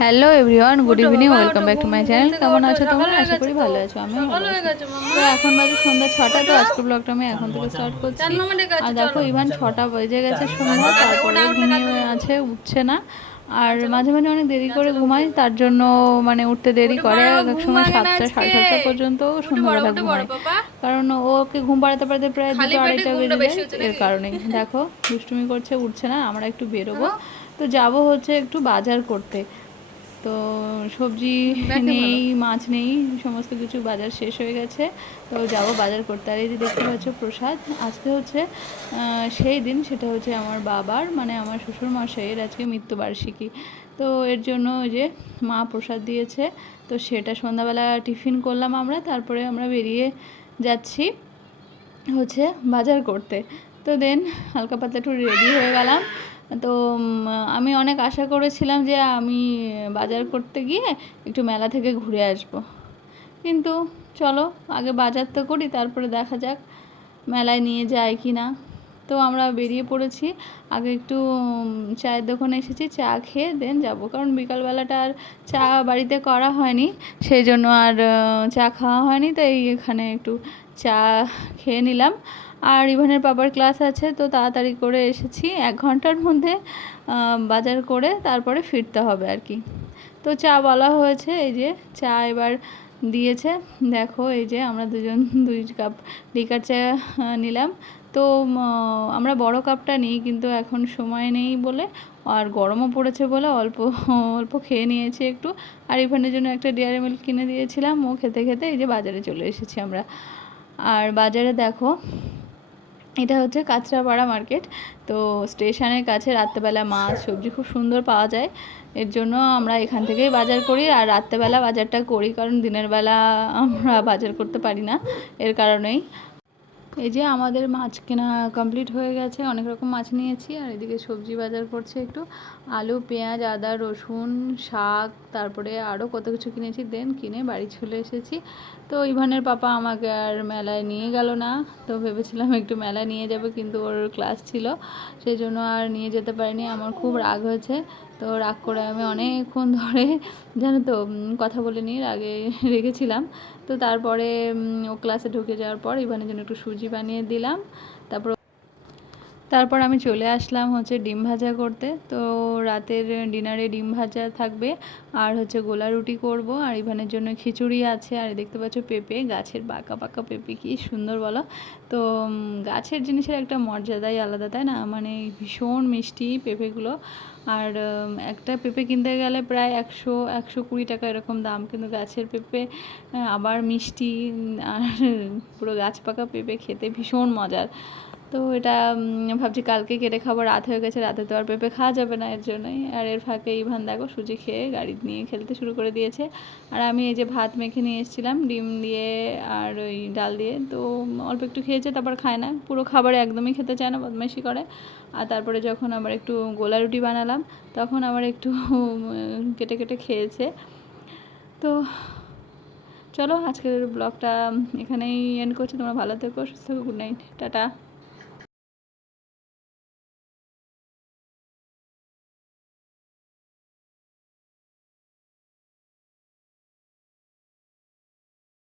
Hello everyone good evening welcome back to my channel কেমন আছো তোমরা? আশা করি ভালো আছো আছি। তো এখন বাজে সন্ধ্যা ছটা তো আজকে ব্লগটা আমি এখন থেকে স্টার্ট করছি। আর দেখো ইভান ছটা বেজে গেছে সন্ধ্যা তারপরে ঘুমিয়ে আছে উঠছে না। আর মাঝে মাঝে অনেক দেরি করে ঘুমাই তার জন্য মানে উঠতে দেরি করে। এক সময় সাতটা সাড়ে সাতটা পর্যন্ত সন্ধ্যাবেলা ঘুমায় কারণ ওকে ঘুম পাড়াতে পাড়াতে প্রায় দুটো আড়াইটা বেজে যায় এর কারণে। দেখো দুষ্টুমি করছে উঠছে না আমরা একটু বেরোবো। তো যাব হচ্ছে একটু বাজার করতে। তো সবজি নেই মাছ নেই সমস্ত কিছু বাজার শেষ হয়ে গেছে। তো যাব বাজার করতে। আর এই যে দেখতে পাচ্ছ প্রসাদ আজকে হচ্ছে সেই দিন সেটা হচ্ছে আমার বাবার মানে আমার শ্বশুর মশাইয়ের আজকে মৃত্যুবার্ষিকী। তো এর জন্য ওই যে মা প্রসাদ দিয়েছে তো সেটা সন্ধ্যাবেলা টিফিন করলাম আমরা তারপরে আমরা বেরিয়ে যাচ্ছি হচ্ছে বাজার করতে। তো দেন হালকা পাতলা একটু রেডি হয়ে গেলাম। তো আমি অনেক আশা করেছিলাম যে আমি বাজার করতে গিয়ে একটু মেলা থেকে ঘুরে আসব। কিন্তু চলো, আগে বাজার তো করি, তারপরে দেখা যাক মেলায় নিয়ে যায় কি না। তো আমরা বেরিয়ে পড়েছি, আগে একটু চায়ের দোকানে এসেছি, চা খেয়ে দেন যাব। কারণ বিকালবেলাটা আর চা বাড়িতে করা হয়নি, সেই জন্য আর চা খাওয়া হয়নি, তাই এখানে একটু চা খেয়ে নিলাম। আর ইভানের বাবার ক্লাস আছে, তো তাড়াতাড়ি করে এসেছি। এক ঘণ্টার মধ্যে বাজার করে তারপরে ফিরতে হবে আর কি। তো চা বলা হয়েছে, এই যে চা এবার দিয়েছে। দেখো, এই যে আমরা দুজন, দুই কাপ লিকার চা নিলাম। তো আমরা বড় কাপটা নিই, কিন্তু এখন সময় নেই বলে, আর গরমও পড়েছে বলে অল্প অল্প খেয়ে নিয়েছি একটু। আর ইভানের জন্য একটা ডেয়ারি মিল্ক কিনে দিয়েছিলাম, ও খেতে খেতে এই যে বাজারে চলে এসেছি আমরা। আর বাজারে দেখো এটা হচ্ছে কাঁচরাপাড়া মার্কেট। তো স্টেশনের কাছে রাত্রেবেলা মাছ, সবজি খুব সুন্দর পাওয়া যায়। এর জন্য আমরা এখান থেকেই বাজার করি। আর রাত্রেবেলা বাজারটা করি, কারণ দিনের বেলা আমরা বাজার করতে পারি না, এর কারণেই। এই যে আমাদের মাছ কেনা কমপ্লিট হয়ে গেছে, অনেক রকম মাছ নিয়েছি। আর এদিকে সবজি বাজার করছে একটু। আলু, পেঁয়াজ, আদা, রসুন, শাক, তারপরে আরও কত কিছু কিনেছি। দেন কিনে বাড়ি চলে এসেছি। তো ইভানের পাপা আমাকে আর মেলায় নিয়ে গেল না। তো ভেবেছিলাম একটু মেলায় নিয়ে যাবে, কিন্তু ওর ক্লাস ছিল। সেই জন্য আর নিয়ে যেতে পারিনি। আমার খুব রাগ হয়েছে। তো রাগ করে আমি অনেকক্ষণ ধরে, জানো তো কথা বলে নিয়ে আগে রেখেছিলাম তো তারপরে ও ক্লাসে ঢুকে যাওয়ার পর ইভানের জন্য একটু সুজি বানিয়ে দিলাম। তারপর তারপর আমি চলে আসলাম হচ্ছে ডিম ভাজা করতে। তো রাতের ডিনারে ডিম ভাজা থাকবে, আর হচ্ছে গোলা রুটি করব, আর ইভানের জন্য খিচুড়ি আছে, আর দেখতে পাচ্ছ পেঁপে, গাছের বাঁকা বাঁকা পেঁপে, কি সুন্দর বলো। তো গাছের জিনিসের একটা মর্যাদাই আলাদা, তাই না? মানে ভীষণ মিষ্টি পেঁপেগুলো। আর একটা পেঁপে কিনতে গেলে প্রায় একশো একশো কুড়ি টাকা এরকম দাম, কিন্তু গাছের পেঁপে আবার মিষ্টি আর পুরো গাছ পাকা পেঁপে খেতে ভীষণ মজার। তো এটা ভাবছি কালকে কেটে খাব, রাত হয়ে গেছে, রাতে তো আর পেঁপে খাওয়া যাবে না এর জন্যই। আর এর ফাঁকে ইভান দেখো সুজি খেয়ে গাড়ি নিয়ে খেলতে শুরু করে দিয়েছে। আর আমি এই যে ভাত মেখে নিয়ে এসেছিলাম, ডিম দিয়ে আর ওই ডাল দিয়ে। তো অল্প একটু খেয়েছে, তারপর খায় না। পুরো খাবার একদমই খেতে চায় না, বদমাইশি করে। আর তারপরে যখন আবার একটু গোলা রুটি বানালাম, তখন আবার একটু কেটে কেটে খেয়েছে। তো চলো, আজকের ব্লগটা এখানেই এন্ড করছি। তোমরা ভালো থেকো, সুস্থ থেকো গুড নাইট টাটা।